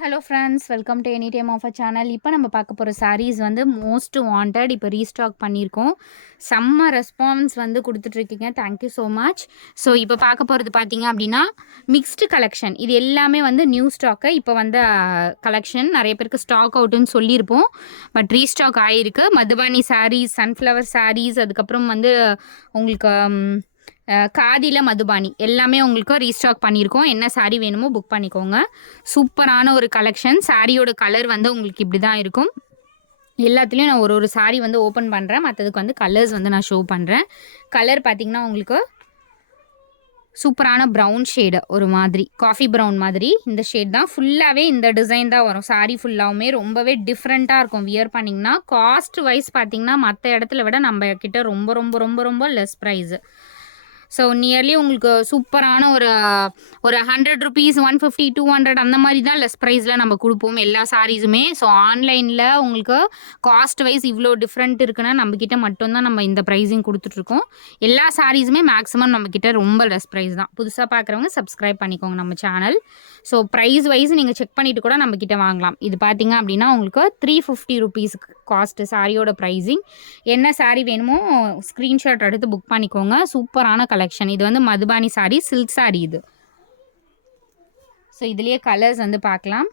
Hello friends, welcome to any time offer channel. இப்போ நம்ம பார்க்க போகிற சாரீஸ் வந்து மோஸ்ட் வாண்டட். இப்போ ரீஸ்டாக் பண்ணியிருக்கோம். செம்ம ரெஸ்பான்ஸ் வந்து கொடுத்துட்ருக்கீங்க. Thank you so much. ஸோ இப்போ பார்க்க போகிறது பார்த்தீங்க அப்படின்னா மிக்ஸ்டு கலெக்ஷன். இது எல்லாமே வந்து நியூ ஸ்டாக்கு. இப்போ வந்த கலெக்ஷன் நிறைய பேருக்கு ஸ்டாக் அவுட்டுன்னு சொல்லியிருப்போம். பட் ரீஸ்டாக் ஆகிருக்கு. மதுபானி சாரீஸ், சன்ஃப்ளவர் சாரீஸ், அதுக்கப்புறம் வந்து உங்களுக்கு காதியில் மதுபானி எல்லாமே உங்களுக்கு ரீஸ்டாக் பண்ணியிருக்கோம். என்ன சாரீ வேணுமோ புக் பண்ணிக்கோங்க. சூப்பரான ஒரு கலெக்ஷன். சாரியோட கலர் வந்து உங்களுக்கு இப்படி தான் இருக்கும். எல்லாத்துலேயும் நான் ஒரு சாரீ வந்து ஓப்பன் பண்ணுறேன். மற்றதுக்கு வந்து கலர்ஸ் வந்து நான் ஷோ பண்ணுறேன். கலர் பார்த்திங்கன்னா உங்களுக்கு சூப்பரான ப்ரௌன் ஷேடு, ஒரு மாதிரி காஃபி ப்ரௌன் மாதிரி இந்த ஷேட் தான். ஃபுல்லாகவே இந்த டிசைன் தான் வரும். சாரீ ஃபுல்லாகவுமே ரொம்பவே டிஃப்ரெண்ட்டாக இருக்கும். வியர் பண்ணிங்கன்னா காஸ்ட் வைஸ் பார்த்திங்கன்னா மற்ற இடத்துல விட நம்ம கிட்ட ரொம்ப ரொம்ப ரொம்ப ரொம்ப லெஸ் ப்ரைஸு. ஸோ நியர்லி உங்களுக்கு சூப்பரான ஒரு 100 ருபீஸ், 150, 200 அந்த மாதிரி தான் லெஸ் ப்ரைஸில் நம்ம கொடுப்போம் எல்லா சாரீஸுமே. ஸோ ஆன்லைனில் உங்களுக்கு காஸ்ட் வைஸ் இவ்வளோ டிஃப்ரெண்ட் இருக்குன்னா நம்மக்கிட்ட மட்டும்தான் நம்ம இந்த ப்ரைஸிங் கொடுத்துட்ருக்கோம். எல்லா சாரீஸுமே மேக்ஸிமம் நம்மக்கிட்ட ரொம்ப லெஸ் ப்ரைஸ் தான். புதுசாக பார்க்குறவங்க சப்ஸ்கிரைப் பண்ணிக்கோங்க நம்ம சேனல். ஸோ ப்ரைஸ் வைஸ் நீங்கள் செக் பண்ணிவிட்டு கூட நம்மக்கிட்ட வாங்கலாம். இது பார்த்தீங்க அப்படின்னா உங்களுக்கு 350 ருபீஸுக்கு காஸ்ட்டு சாரியோட ப்ரைஸிங். என்ன சாரீ வேணுமோ ஸ்க்ரீன்ஷாட் எடுத்து புக் பண்ணிக்கோங்க. சூப்பரான கலெக்ஷன். இது வந்து மதுபானி சாரீ, சில்க் சாரீ இது. ஸோ இதுலேயே கலர்ஸ் வந்து பார்க்கலாம்.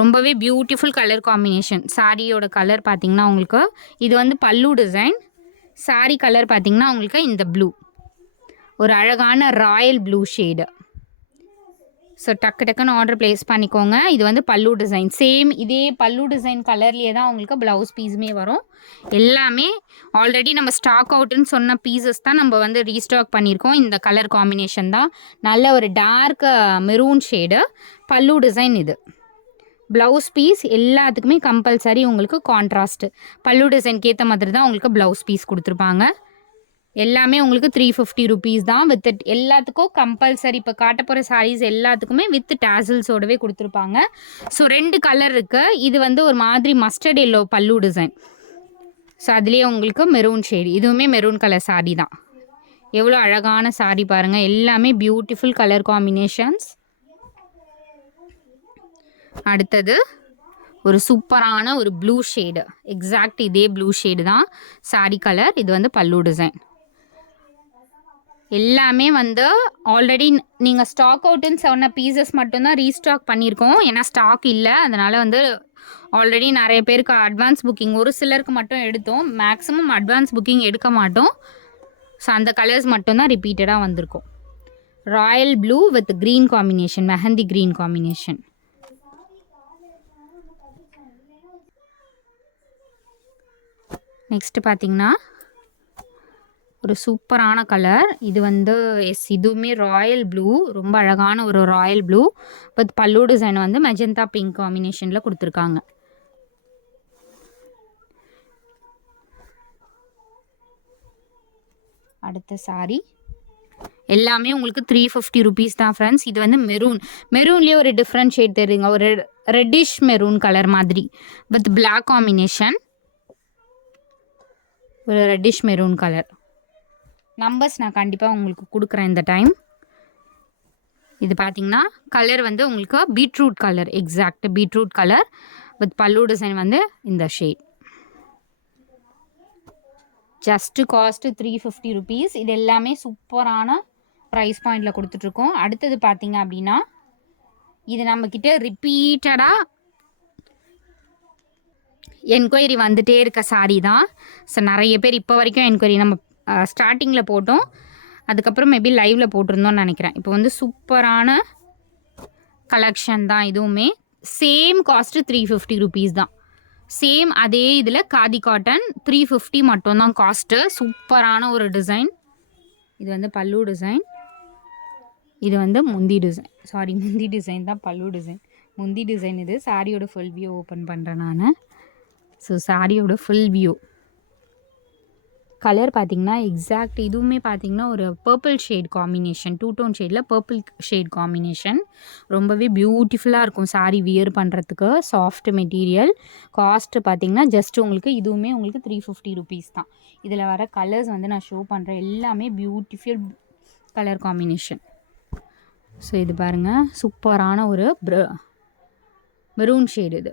ரொம்பவே பியூட்டிஃபுல் கலர் காம்பினேஷன். சாரியோட கலர் பார்த்திங்கன்னா உங்களுக்கு இது வந்து பல்லு டிசைன். சாரீ கலர் பார்த்திங்கன்னா உங்களுக்கு இந்த ப்ளூ, ஒரு அழகான ராயல் ப்ளூ ஷேடு. ஸோ டக்குன்னு ஆர்டர் ப்ளேஸ் பண்ணிக்கோங்க. இது வந்து பல்லு டிசைன். சேம் இதே பல்லு டிசைன் கலர்லேயே தான் உங்களுக்கு ப்ளவுஸ் பீஸுமே வரும். எல்லாமே ஆல்ரெடி நம்ம ஸ்டாக் அவுட்டுன்னு சொன்ன பீசஸ் தான் நம்ம வந்து ரீஸ்டாக் பண்ணியிருக்கோம். இந்த கலர் காம்பினேஷன் தான். நல்ல ஒரு டார்க் மெரூன் ஷேடு. பல்லு டிசைன் இது. ப்ளவுஸ் பீஸ் எல்லாத்துக்குமே கம்பல்சரி உங்களுக்கு கான்ட்ராஸ்ட்டு. பல்லு டிசைனுக்கு ஏற்ற மாதிரி தான் உங்களுக்கு ப்ளவுஸ் பீஸ் கொடுத்துருப்பாங்க. எல்லாமே உங்களுக்கு 350 ருபீஸ் தான். வித் எல்லாத்துக்கும் கம்பல்சரி இப்போ காட்ட போகிற சாரீஸ் எல்லாத்துக்குமே வித் டேசல்ஸோடவே கொடுத்துருப்பாங்க. ஸோ 2 கலர் இருக்குது. இது வந்து ஒரு மாதிரி மஸ்டர்ட் எல்லோ பல்லு டிசைன். ஸோ அதுலேயே உங்களுக்கு மெரூன் ஷேடு. இதுவுமே மெரூன் கலர் சாரீ தான். எவ்வளோ அழகான சாரீ பாருங்கள். எல்லாமே பியூட்டிஃபுல் கலர் காம்பினேஷன்ஸ். அடுத்தது ஒரு சூப்பரான ஒரு ப்ளூ ஷேடு. எக்ஸாக்ட் இதே ப்ளூ ஷேடு தான் சாரீ கலர். இது வந்து பல்லு டிசைன். எல்லாமே வந்து ஆல்ரெடி நீங்கள் ஸ்டாக் அவுட்டுன்னு சொன்ன பீசஸ் மட்டும்தான் ரீஸ்டாக் பண்ணியிருக்கோம். ஏன்னா ஸ்டாக் இல்லை. அதனால் வந்து ஆல்ரெடி நிறைய பேருக்கு அட்வான்ஸ் புக்கிங், ஒரு சிலருக்கு மட்டும் எடுத்தோம். மேக்ஸிமம் அட்வான்ஸ் புக்கிங் எடுக்க மாட்டோம். ஸோ அந்த கலர்ஸ் மட்டும்தான் ரிப்பீட்டடாக வந்திருக்கும். Royal blue with green combination, mehndi green combination. Next பார்த்தீங்கன்னா ஒரு சூப்பரான கலர். இது வந்து இதுவுமே ராயல் ப்ளூ. ரொம்ப அழகான ஒரு ராயல் ப்ளூ வித் பல்லு டிசைன் வந்து மெஜந்தா பிங்க் காம்பினேஷனில் கொடுத்துருக்காங்க. அடுத்த சாரீ எல்லாமே உங்களுக்கு 350 ருபீஸ் தான் ஃப்ரெண்ட்ஸ். இது வந்து மெரூன்லேயே ஒரு டிஃப்ரெண்ட் ஷேட் தெரியுங்க. ஒரு ரெட்டிஷ் மெரூன் கலர் மாதிரி வித் பிளாக் காம்பினேஷன். ஒரு ரெட்டிஷ் மெரூன் கலர். நம்பர்ஸ் நான் கண்டிப்பாக உங்களுக்கு கொடுக்குறேன் இந்த டைம். இது பார்த்திங்கன்னா கலர் வந்து உங்களுக்கு beetroot colour, exact beetroot colour with பல்லு டிசைன் வந்து இந்த ஷேட். Just cost 350 rupees. இது எல்லாமே சூப்பரான ப்ரைஸ் பாயிண்டில் கொடுத்துட்ருக்கோம். அடுத்தது பார்த்திங்க அப்படின்னா இது நம்மக்கிட்ட ரிப்பீட்டடாக என்கொயரி வந்துகிட்டே இருக்க சாரீ தான். ஸோ நிறைய பேர் இப்போ வரைக்கும் என்கொயரி நம்ம ஸ்டார்டிங்கில் போட்டோம். அதுக்கப்புறம் மேபி லைவில் போட்டிருந்தோன்னு நினைக்கிறேன். இப்போ வந்து சூப்பரான கலெக்ஷன் தான். இதுவுமே சேம் காஸ்ட்டு 350 ருபீஸ் தான். சேம் அதே இதில் காதி காட்டன் 350 மட்டும்தான் காஸ்ட்டு. சூப்பரான ஒரு டிசைன். இது வந்து பல்லு டிசைன். இது வந்து முந்தி டிசைன். முந்தி டிசைன் தான் பல்லு டிசைன். முந்தி டிசைன் இது. சாரியோட ஃபுல் வியூ ஓப்பன் பண்ணுறேன் நான். ஸோ சாரியோட ஃபுல் வியூ கலர் பார்த்திங்கன்னா எக்ஸாக்ட் இதுவுமே பார்த்திங்கன்னா ஒரு பர்பிள் ஷேட் காம்பினேஷன். 2 டோன் ஷேடில் பர்பிள் ஷேட் காம்பினேஷன். ரொம்பவே பியூட்டிஃபுல்லாக இருக்கும் சாரீ வியர் பண்ணுறதுக்கு. Soft material. காஸ்ட்டு பார்த்திங்கன்னா ஜஸ்ட் உங்களுக்கு இதுவுமே உங்களுக்கு 350 ருபீஸ் தான். இதில் வர கலர்ஸ் வந்து நான் ஷோ பண்ணுறேன். எல்லாமே பியூட்டிஃபுல் கலர் காம்பினேஷன். ஸோ இது பாருங்கள், சூப்பரான ஒரு மெரூன் ஷேடு இது.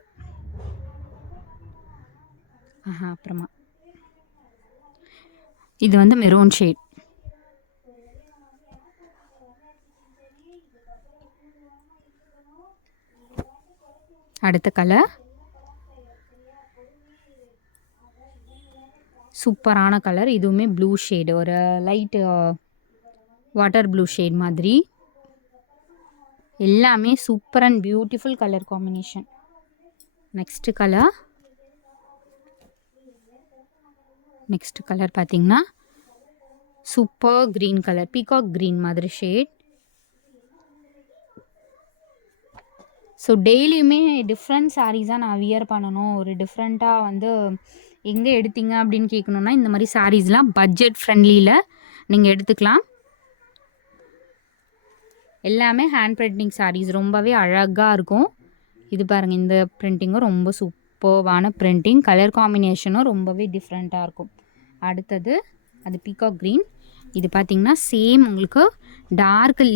அப்புறமா இது வந்து மெரூன் ஷேட். அடுத்த கலர் சூப்பரான கலர். இதுவுமே ப்ளூ ஷேடு, ஒரு லைட் வாட்டர் ப்ளூ ஷேட் மாதிரி. எல்லாமே super and beautiful colour combination. Next colour பார்த்தீங்கன்னா super green colour, peacock green மாதிரி ஷேட். ஸோ டெய்லியுமே டிஃப்ரெண்ட் சாரீஸாக நான் வியர் பண்ணணும், ஒரு டிஃப்ரெண்ட்டாக வந்து எங்கே எடுத்தீங்க அப்படின்னு கேட்கணுன்னா இந்த மாதிரி சாரீஸ்லாம் பட்ஜெட் ஃப்ரெண்ட்லியில் நீங்கள் எடுத்துக்கலாம். எல்லாமே ஹேண்ட் பிரிண்டிங் சாரீஸ், ரொம்பவே அழகாக இருக்கும். இது பாருங்கள், இந்த பிரிண்டிங்கும் ரொம்ப சூப்பர்வான பிரிண்டிங், கலர் காம்பினேஷனும் ரொம்பவே டிஃப்ரெண்ட்டாக இருக்கும். அடுத்தது அது பீகாக் க்ரீன். இது பார்த்திங்கன்னா சேம் உங்களுக்கு டார்க்கான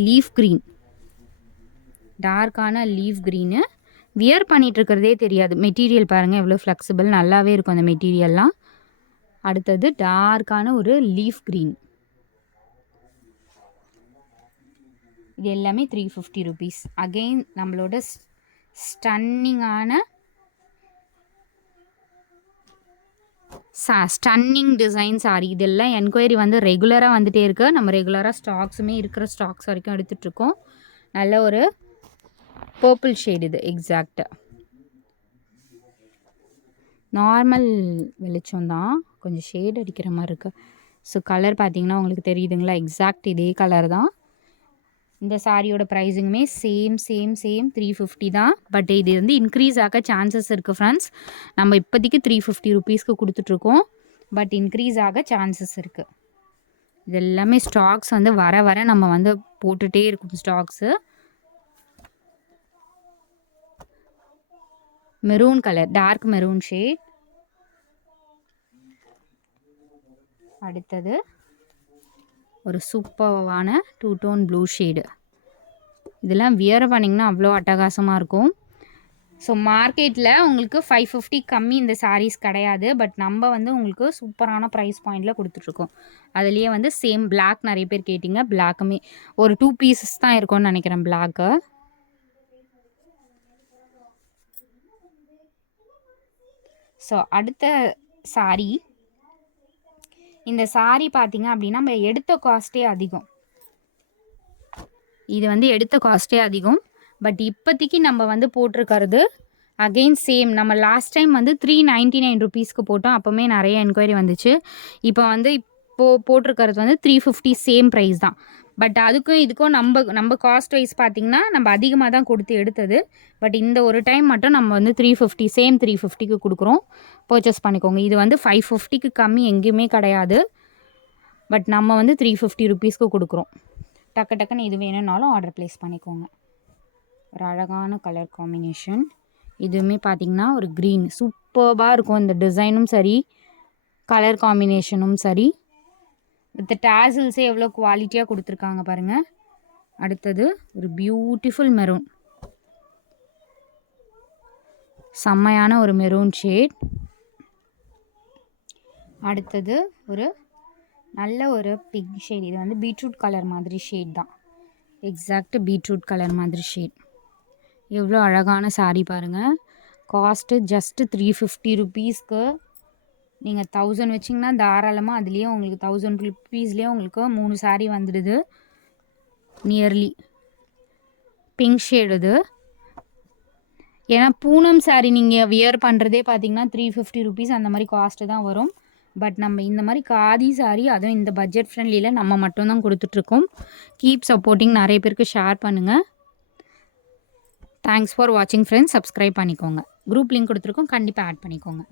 லீஃப் க்ரீனு. வியர் பண்ணிகிட்ருக்கிறதே தெரியாது. மெட்டீரியல் பாருங்கள் எவ்வளோ ஃப்ளெக்சிபிள், நல்லாவே இருக்கும் அந்த மெட்டீரியல்லாம். அடுத்தது டார்க்கான ஒரு லீஃப் க்ரீன். இது எல்லாமே 350 rupees. அகெயின் நம்மளோட ஸ்டன்னிங் டிசைன் சாரி. இதெல்லாம் என்கொயரி வந்து ரெகுலராக வந்துகிட்டே இருக்குது. நம்ம ரெகுலராக ஸ்டாக்ஸுமே இருக்கிற ஸ்டாக்ஸ் வரைக்கும் எடுத்துகிட்ருக்கோம். நல்ல ஒரு பர்பிள் ஷேட் இது. எக்ஸாக்டாக நார்மல் வெளிச்சம் தான், கொஞ்சம் ஷேட் அடிக்கிற மாதிரி இருக்குது. ஸோ கலர் பார்த்திங்கன்னா உங்களுக்கு தெரியுதுங்களா, எக்ஸாக்ட் இதே கலர் தான். இந்த சாரியோட ப்ரைஸிங்குமே சேம் 350 தான். பட் இது வந்து இன்க்ரீஸ் ஆக சான்சஸ் இருக்குது ஃப்ரெண்ட்ஸ். நம்ம இப்போதைக்கு 350 rupeesக்கு கொடுத்துட்ருக்கோம். பட் இன்க்ரீஸ் ஆக சான்சஸ் இருக்குது. இது எல்லாமே ஸ்டாக்ஸ் வந்து வர நம்ம வந்து போட்டுகிட்டே இருக்கும் stocks. Maroon colour, dark maroon shade. அடுத்தது ஒரு சூப்பர்வான 2 tone ப்ளூ ஷேடு. இதெல்லாம் வியர் பண்ணிங்கன்னா அவ்வளோ அட்டகாசமாக இருக்கும். ஸோ மார்க்கெட்டில் உங்களுக்கு 550 கம்மி இந்த சாரீஸ் கிடையாது. பட் நம்ம வந்து உங்களுக்கு சூப்பரான ப்ரைஸ் பாயிண்டில் கொடுத்துட்ருக்கோம். அதுலேயே வந்து சேம் பிளாக் நிறைய பேர் கேட்டிங்க. பிளாக்குமே ஒரு 2 pieces தான் இருக்கும்னு நினைக்கிறேன் பிளாக்கு. ஸோ அடுத்த சாரீ, இந்த சாரீ பார்த்திங்க அப்படின்னா நம்ம எடுத்த காஸ்ட்டே அதிகம். இது வந்து எடுத்த காஸ்ட்டே அதிகம். பட் இப்போதைக்கு நம்ம வந்து போட்டிருக்கிறது அகெயின் சேம். நம்ம லாஸ்ட் டைம் வந்து 399 rupeesக்கு போட்டோம். அப்போவுமே நிறைய என்கொயரி வந்துச்சு. இப்போ வந்து போட்டிருக்கிறது வந்து 350 சேம் ப்ரைஸ் தான். பட் அதுக்கும் இதுக்கும் நம்ம காஸ்ட் வைஸ் பார்த்திங்கன்னா நம்ம அதிகமாக தான் கொடுத்து எடுத்தது. பட் இந்த ஒரு டைம் மட்டும் நம்ம வந்து 350 சேம் 350க்கு கொடுக்குறோம். பர்ச்சேஸ் பண்ணிக்கோங்க. இது வந்து 550க்கு கம்மி எங்கேயுமே கிடையாது. பட் நம்ம வந்து 350 rupeesக்கு கொடுக்குறோம். டக்குன்னு இது வேணும்னாலும் ஆர்டர் ப்ளேஸ் பண்ணிக்கோங்க. ஒரு அழகான கலர் காம்பினேஷன். இதுவுமே பார்த்திங்கன்னா ஒரு க்ரீன் சூப்பர்பாக இருக்கும். இந்த டிசைனும் சரி, கலர் காம்பினேஷனும் சரி, வித் டாசில்ஸே எவ்வளோ குவாலிட்டியாக கொடுத்துருக்காங்க பாருங்கள். அடுத்தது ஒரு பியூட்டிஃபுல் மெரூன், செம்மையான ஒரு மெரூன் ஷேட். அடுத்தது ஒரு நல்ல ஒரு பிங்க் ஷேட். இது வந்து பீட்ரூட் கலர் மாதிரி ஷேட் தான், எக்ஸாக்ட் பீட்ரூட் கலர் மாதிரி ஷேட். எவ்வளோ அழகான சாரீ பாருங்கள். காஸ்ட்டு ஜஸ்ட்டு 350 rupeesக்கு நீங்கள் 1000 வச்சிங்கன்னா தாராளமாக அதுலேயே உங்களுக்கு 1000 rupeesலேயே உங்களுக்கு 3 சாரீ வந்துடுது. நியர்லி பிங்க் ஷேடு இது. ஏன்னா பூனம் சாரீ நீங்கள் வியர் பண்ணுறதே பார்த்திங்கன்னா 350 rupees அந்த மாதிரி காஸ்ட்டு தான் வரும். பட் நம்ம இந்த மாதிரி காதி சாரீ, அதுவும் இந்த பட்ஜெட் ஃப்ரெண்ட்லியில் நம்ம மட்டும்தான் கொடுத்துட்ருக்கோம். கீப் சப்போர்ட்டிங், நிறைய பேருக்கு ஷேர் பண்ணுங்கள். தேங்க்ஸ் ஃபார் வாட்சிங் ஃப்ரெண்ட்ஸ். சப்ஸ்கிரைப் பண்ணிக்கோங்க. குரூப் லிங்க் கொடுத்துருக்கோம், கண்டிப்பாக ஆட் பண்ணிக்கோங்க.